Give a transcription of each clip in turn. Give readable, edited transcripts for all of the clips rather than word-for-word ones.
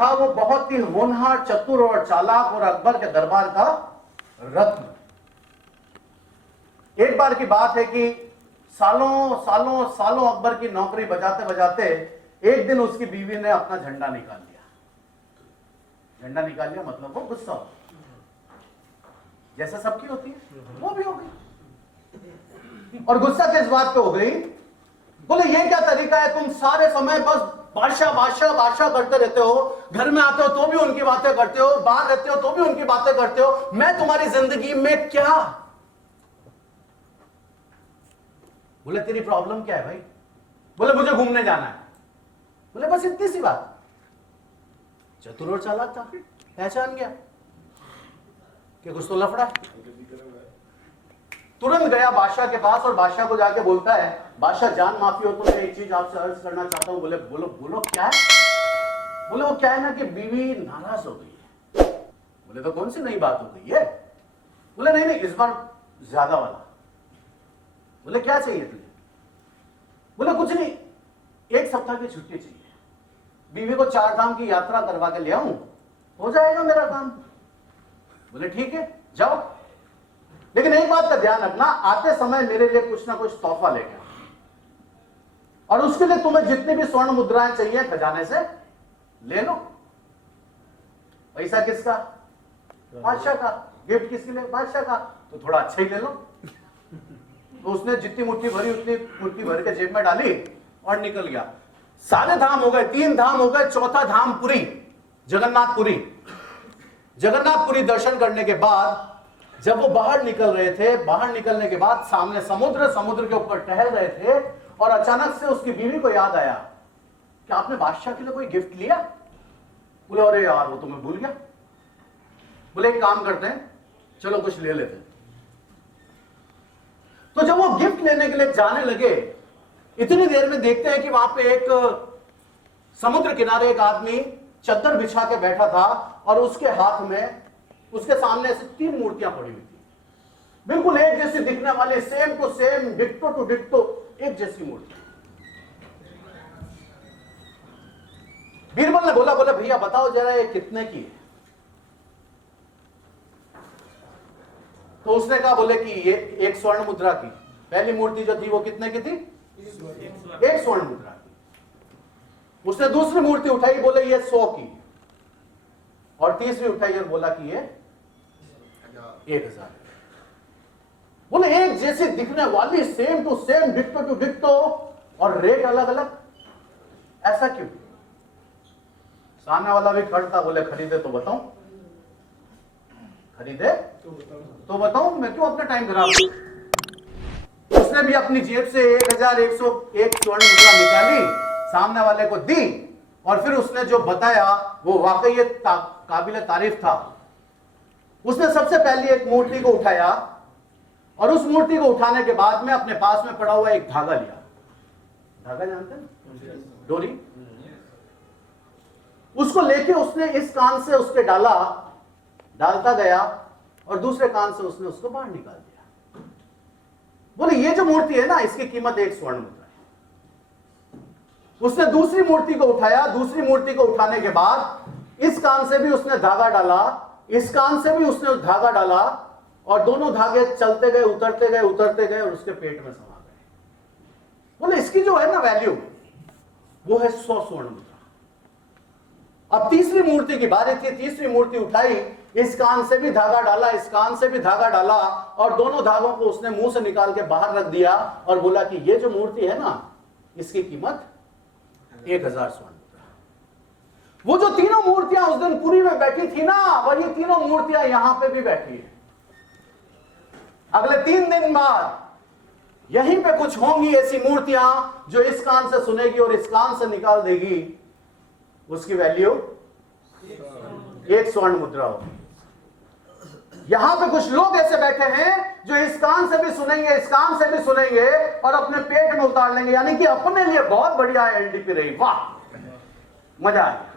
था वो बहुत ही होनहार, चतुर और चालाक और अकबर के दरबार का रत्न। एक बार की बात है कि सालों सालों सालों अकबर की नौकरी बजाते बजाते एक दिन उसकी बीवी ने अपना झंडा निकाल लिया। झंडा निकाल लिया मतलब वो गुस्सा हो, जैसा सबकी होती है वो भी हो गई। और गुस्सा किस बात पे हो गई? बोले ये क्या तरीका है, तुम सारे समय बस बादशाह बादशाह बादशाह करते रहते हो, घर में आते हो तो भी उनकी बातें करते हो, बाहर रहते हो तो भी उनकी बातें करते हो, मैं तुम्हारी जिंदगी में क्या? बोले तेरी प्रॉब्लम क्या है भाई? बोले मुझे घूमने जाना है। बोले बस इतनी सी बात। चतुर और चालाक था, पहचान गया कि कुछ तो लफड़ा है। तुरंत गया बादशाह के पास और बादशाह को जाके बोलता है, बादशाह जान माफी हो तो मैं एक चीज आपसे अर्ज करना चाहता हूं। बोले बोलो बोलो क्या है? बोले वो क्या है ना कि बीवी नाराज हो गई है। बोले तो कौन सी नई बात हो गई है? बोले नहीं नहीं इस बार ज्यादा वाला। बोले क्या चाहिए तुझे? बोले कुछ नहीं, एक सप्ताह की छुट्टी चाहिए, बीवी को 4 धाम की यात्रा करवा के ले आऊं, हो जाएगा मेरा काम। बोले ठीक है जाओ, लेकिन एक बात का ध्यान रखना, आते समय मेरे लिए कुछ ना कुछ तोहफा लेके आना, और उसके लिए तुम्हें जितनी भी स्वर्ण मुद्राएं चाहिए खजाने से ले लो। पैसा किसका? बादशाह का। गिफ्ट किसके लिए? बादशाह का। तो थोड़ा अच्छा ही ले लो। तो उसने जितनी मुट्ठी भरी उतनी मुट्ठी भर के जेब में डाली और निकल गया। सारे धाम हो गए, 3 धाम हो गए, चौथा धाम पुरी, जगन्नाथपुरी। जगन्नाथपुरी दर्शन करने के बाद जब वो बाहर निकल रहे थे, बाहर निकलने के बाद सामने समुद्र, समुद्र के ऊपर टहल रहे थे, और अचानक से उसकी बीवी को याद आया कि आपने बादशाह के लिए कोई गिफ्ट लिया? बोले अरे यार वो तो मैं भूल गया। बोले एक काम करते हैं, चलो कुछ ले लेते हैं। तो जब वो गिफ्ट लेने के लिए जाने लगे, इतनी देर में देखते हैं कि वहां पे एक समुद्र किनारे एक आदमी चद्दर बिछा के बैठा था, और उसके हाथ में, उसके सामने ऐसे 3 मूर्तियां पड़ी हुई थी, बिल्कुल एक जैसी दिखने वाली, सेम टू सेम, डिक्टो टू डिक्टो एक जैसी मूर्ति। बीरबल ने बोला, बोले भैया बताओ जरा ये कितने की है? तो उसने कहा, बोले कि ये 1 स्वर्ण मुद्रा की। पहली मूर्ति जो थी वो कितने की थी? 1 स्वर्ण मुद्रा की। उसने दूसरी मूर्ति उठाई, बोले ये 100 की, और तीसरी उठाई और बोला कि ये 1000। बोले एक जैसी दिखने वाली, सेम टू सेम, डिक्टो टू डिक्टो, और रेट अलग अलग, ऐसा क्यों? सामने वाला भी खड़ा था, बोले खरीदे तो बताऊं, खरीदे तो बताऊं, मैं क्यों अपना टाइम खराब करूं? उसने भी अपनी जेब से 1101 स्वर्ण मुद्रा निकाली, सामने वाले को दी, और फिर उसने जो बताया वो वाकई काबिल तारीफ था। उसने सबसे पहले एक मूर्ति को उठाया, और उस मूर्ति को उठाने के बाद में अपने पास में पड़ा हुआ एक धागा लिया। धागा जानते हैं? डोरी। उसको लेके उसने इस कान से उसके डालता गया, और दूसरे कान से उसने उसको बाहर निकाल दिया। बोले ये जो मूर्ति है ना, इसकी कीमत 1 स्वर्ण मुद्रा है। उसने दूसरी मूर्ति को उठाया, दूसरी मूर्ति को उठाने के बाद इस कान से भी उसने धागा डाला, इस कान से भी उसने धागा डाला, और दोनों धागे चलते गए, उतरते गए, उतरते गए, और उसके पेट में समा गए। बोले इसकी जो है ना वैल्यू, वो है 100 स्वर्ण मुद्रा। अब तीसरी मूर्ति की बारी थी, तीसरी मूर्ति उठाई, इस कान से भी धागा डाला, इस कान से भी धागा डाला, और दोनों धागों को उसने मुंह से निकाल के बाहर रख दिया, और बोला कि ये जो मूर्ति है ना, इसकी कीमत 1000 स्वर्ण मुद्रा। वो जो तीनों मूर्तियां उस दिन पुरी में बैठी थी ना, वही तीनों मूर्तियां यहां पे भी बैठी है। अगले 3 दिन बाद यहीं पे कुछ होंगी ऐसी मूर्तियां जो इस कान से सुनेगी और इस कान से निकाल देगी, उसकी वैल्यू 1 स्वर्ण मुद्रा होगी। यहां पे कुछ लोग ऐसे बैठे हैं जो इस कान से भी सुनेंगे, इस कान से भी सुनेंगे, और अपने पेट में उतार लेंगे, यानी कि अपने लिए बहुत बढ़िया एलडीपी रही, वाह मजा आ गया।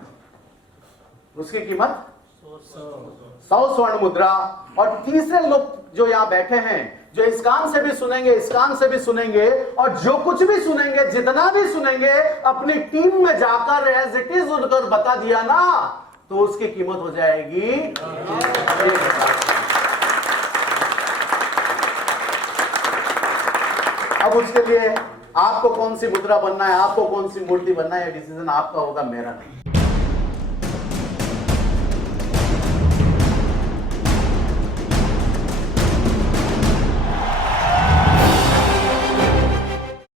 उसकी कीमत 100 स्वर्ण मुद्रा। और तीसरे लोग जो यहाँ बैठे हैं, जो इस कान से भी सुनेंगे, इस कान से भी सुनेंगे, और जो कुछ भी सुनेंगे, जितना भी सुनेंगे, अपनी टीम में जाकर एज इट इज उनकर बता दिया ना, तो उसकी कीमत हो जाएगी 1,000। अब उसके लिए आपको कौन सी मुद्रा बनना है, आपको कौन सी मूर्ति बनना है, डिसीजन आपका होगा, मेरा नहीं।